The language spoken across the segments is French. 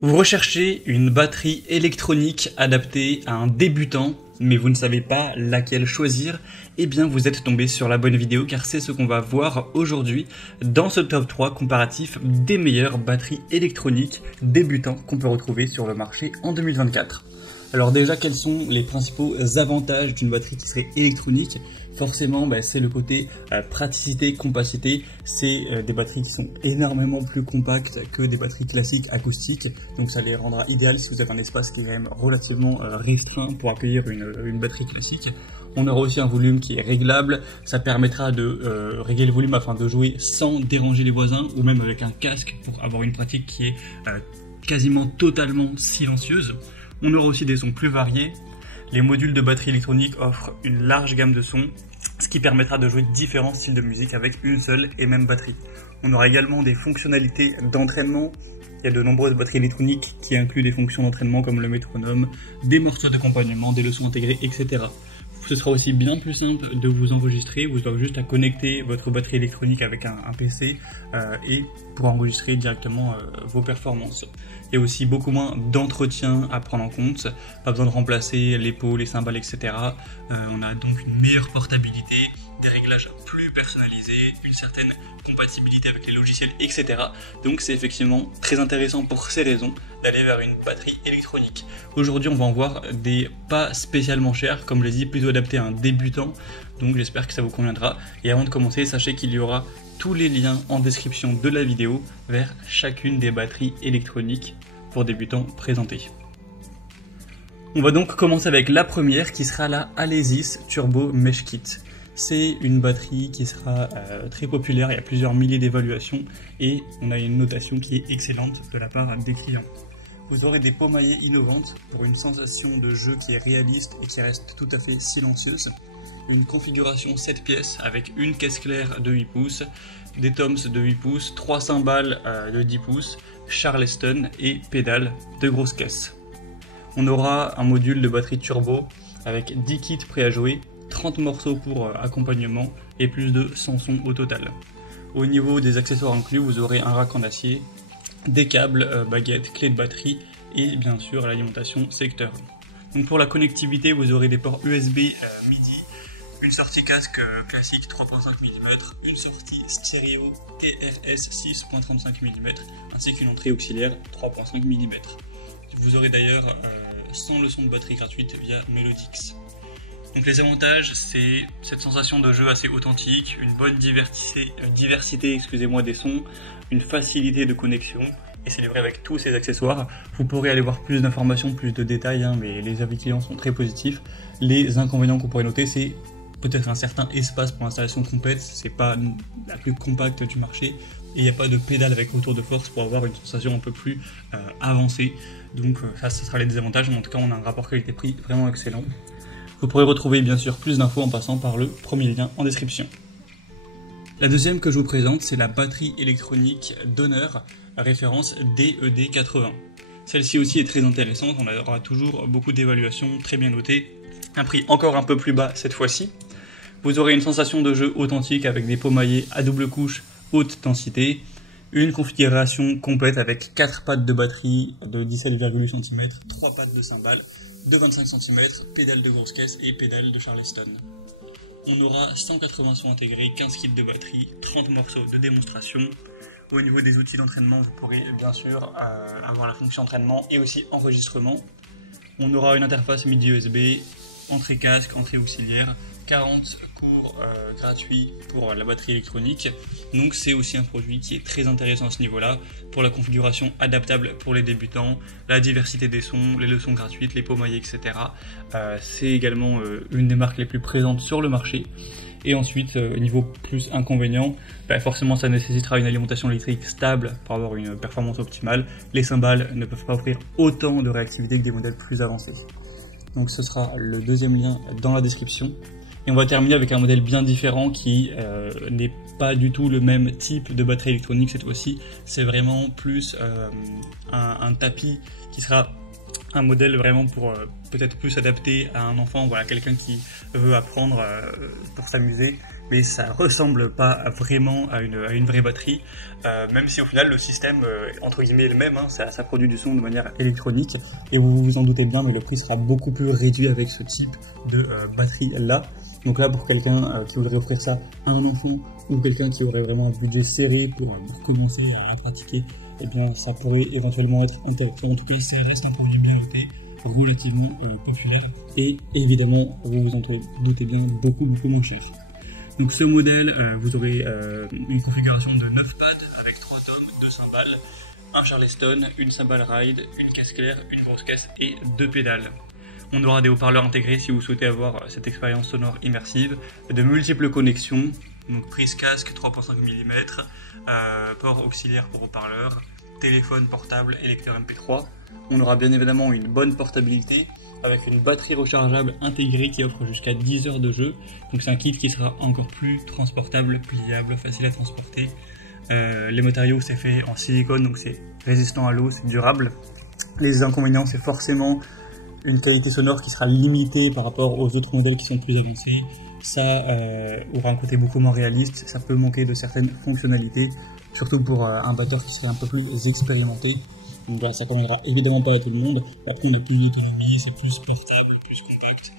Vous recherchez une batterie électronique adaptée à un débutant, mais vous ne savez pas laquelle choisir, eh bien vous êtes tombé sur la bonne vidéo car c'est ce qu'on va voir aujourd'hui dans ce top 3 comparatif des meilleures batteries électroniques débutants qu'on peut retrouver sur le marché en 2024. Alors déjà, quels sont les principaux avantages d'une batterie qui serait électronique? Forcément, c'est le côté praticité, compacité. C'est des batteries qui sont énormément plus compactes que des batteries classiques acoustiques. Donc ça les rendra idéales si vous avez un espace qui est quand même relativement restreint pour accueillir une batterie classique. On aura aussi un volume qui est réglable. Ça permettra de régler le volume afin de jouer sans déranger les voisins ou même avec un casque pour avoir une pratique qui est quasiment totalement silencieuse. On aura aussi des sons plus variés. Les modules de batterie électronique offrent une large gamme de sons, ce qui permettra de jouer différents styles de musique avec une seule et même batterie. On aura également des fonctionnalités d'entraînement. Il y a de nombreuses batteries électroniques qui incluent des fonctions d'entraînement comme le métronome, des morceaux d'accompagnement, des leçons intégrées, etc. Ce sera aussi bien plus simple de vous enregistrer. Vous aurez juste à connecter votre batterie électronique avec un PC et pour enregistrer directement vos performances. Il y a aussi beaucoup moins d'entretien à prendre en compte. Pas besoin de remplacer les pots, les cymbales, etc. On a donc une meilleure portabilité, des réglages plus personnalisés, une certaine compatibilité avec les logiciels, etc. Donc c'est effectivement très intéressant pour ces raisons d'aller vers une batterie électronique. Aujourd'hui on va en voir des pas spécialement chers, comme je l'ai dit, plutôt adaptés à un débutant, donc j'espère que ça vous conviendra. Et avant de commencer, sachez qu'il y aura tous les liens en description de la vidéo vers chacune des batteries électroniques pour débutants présentées. On va donc commencer avec la première qui sera la Alesis Turbo Mesh Kit. C'est une batterie qui sera très populaire, il y a plusieurs milliers d'évaluations et on a une notation qui est excellente de la part des clients. Vous aurez des pots maillés innovantes pour une sensation de jeu qui est réaliste et qui reste tout à fait silencieuse. Une configuration 7 pièces avec une caisse claire de 8 pouces, des toms de 8 pouces, 3 cymbales de 10 pouces, Charleston et pédales de grosse caisse. On aura un module de batterie turbo avec 10 kits prêts à jouer, 30 morceaux pour accompagnement et plus de 100 sons au total. Au niveau des accessoires inclus, vous aurez un rack en acier, des câbles, baguettes, clés de batterie et bien sûr l'alimentation secteur. Donc pour la connectivité, vous aurez des ports USB MIDI, une sortie casque classique 3.5 mm, une sortie stéréo TRS 6.35 mm ainsi qu'une entrée auxiliaire 3.5 mm. Vous aurez d'ailleurs 100 leçons de batterie gratuites via Melodix. Donc les avantages, c'est cette sensation de jeu assez authentique, une bonne diversité des sons, une facilité de connexion, et c'est livré avec tous ces accessoires. Vous pourrez aller voir plus d'informations, plus de détails, mais les avis clients sont très positifs. Les inconvénients qu'on pourrait noter, c'est peut-être un certain espace pour l'installation complète, c'est pas la plus compacte du marché, et il n'y a pas de pédale avec retour de force pour avoir une sensation un peu plus avancée. Donc ça, ce sera les désavantages, mais en tout cas on a un rapport qualité-prix vraiment excellent. Vous pourrez retrouver bien sûr plus d'infos en passant par le premier lien en description. La deuxième que je vous présente, c'est la batterie électronique d'honneur, référence DED80. Celle-ci aussi est très intéressante, on aura toujours beaucoup d'évaluations très bien notées, un prix encore un peu plus bas cette fois-ci. Vous aurez une sensation de jeu authentique avec des pots maillés à double couche haute densité, une configuration complète avec 4 pattes de batterie de 17,8 cm, 3 pattes de cymbales de 25 cm, pédale de grosse caisse et pédale de Charleston. On aura 180 sons intégrés, 15 kits de batterie, 30 morceaux de démonstration. Au niveau des outils d'entraînement, vous pourrez bien sûr avoir la fonction entraînement et aussi enregistrement. On aura une interface MIDI USB, entrée casque, entrée auxiliaire, 40 cours gratuits pour la batterie électronique. Donc c'est aussi un produit qui est très intéressant à ce niveau-là, pour la configuration adaptable pour les débutants, la diversité des sons, les leçons gratuites, les pots maillés, etc. C'est également une des marques les plus présentes sur le marché. Et ensuite, niveau plus inconvénient, forcément ça nécessitera une alimentation électrique stable pour avoir une performance optimale. Les cymbales ne peuvent pas offrir autant de réactivité que des modèles plus avancés. Donc ce sera le deuxième lien dans la description. Et on va terminer avec un modèle bien différent qui n'est pas du tout le même type de batterie électronique cette fois-ci. C'est vraiment plus un tapis qui sera un modèle vraiment pour peut-être plus adapté à un enfant, voilà, quelqu'un qui veut apprendre pour s'amuser. mais ça ressemble pas vraiment à une vraie batterie, même si au final le système entre guillemets est le même, hein, ça produit du son de manière électronique, et vous vous en doutez bien, mais le prix sera beaucoup plus réduit avec ce type de batterie là. Donc là, pour quelqu'un qui voudrait offrir ça à un enfant, ou quelqu'un qui aurait vraiment un budget serré pour commencer à pratiquer, eh bien ça pourrait éventuellement être intéressant. En tout cas, ça reste un produit bien noté, relativement populaire, et évidemment, vous vous en doutez bien, beaucoup moins cher. Donc ce modèle, vous aurez une configuration de 9 pads avec 3 tomes, 2 cymbales, un Charleston, une cymbale ride, une caisse claire, une grosse caisse et 2 pédales. On aura des haut-parleurs intégrés si vous souhaitez avoir cette expérience sonore immersive, de multiples connexions, donc prise casque 3.5 mm, port auxiliaire pour haut-parleur, téléphone portable et lecteur MP3. On aura bien évidemment une bonne portabilité avec une batterie rechargeable intégrée qui offre jusqu'à 10 heures de jeu. Donc c'est un kit qui sera encore plus transportable, pliable, facile à transporter. Les matériaux, c'est fait en silicone, donc c'est résistant à l'eau, c'est durable. Les inconvénients, c'est forcément une qualité sonore qui sera limitée par rapport aux autres modèles qui sont plus avancés. Ça aura un côté beaucoup moins réaliste, ça peut manquer de certaines fonctionnalités, surtout pour un batteur qui serait un peu plus expérimenté. Donc là, ça ne conviendra évidemment pas à tout le monde. Après, on a plus d'autonomie, c'est plus portable, plus compact.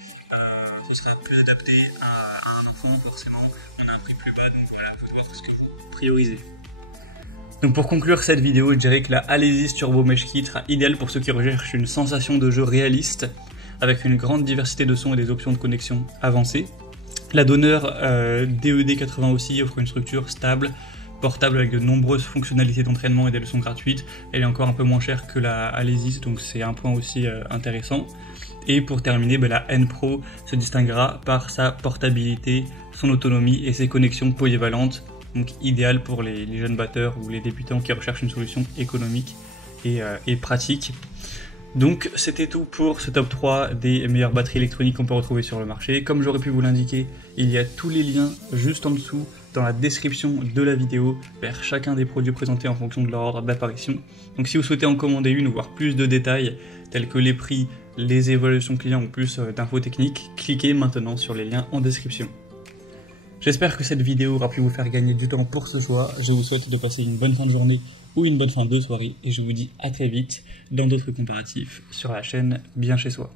Ce sera plus adapté à un enfant, forcément. On a un prix plus bas, donc voilà, il faut voir ce que vous priorisez. Donc pour conclure cette vidéo, je dirais que la Alesis Turbo Mesh Kit sera idéale pour ceux qui recherchent une sensation de jeu réaliste, avec une grande diversité de sons et des options de connexion avancées. La Donner DED80 aussi offre une structure stable, portable avec de nombreuses fonctionnalités d'entraînement et des leçons gratuites. Elle est encore un peu moins chère que la Alesis, donc c'est un point aussi intéressant. Et pour terminer, la N Pro se distinguera par sa portabilité, son autonomie et ses connexions polyvalentes, donc idéal pour les jeunes batteurs ou les débutants qui recherchent une solution économique et pratique. Donc c'était tout pour ce top 3 des meilleures batteries électroniques qu'on peut retrouver sur le marché. Comme j'aurais pu vous l'indiquer, il y a tous les liens juste en dessous dans la description de la vidéo vers chacun des produits présentés en fonction de leur ordre d'apparition. Donc si vous souhaitez en commander une ou voir plus de détails tels que les prix, les évaluations clients ou plus d'infos techniques, cliquez maintenant sur les liens en description. J'espère que cette vidéo aura pu vous faire gagner du temps pour ce soir. Je vous souhaite de passer une bonne fin de journée ou une bonne fin de soirée et je vous dis à très vite dans d'autres comparatifs sur la chaîne Bien Chez Soi.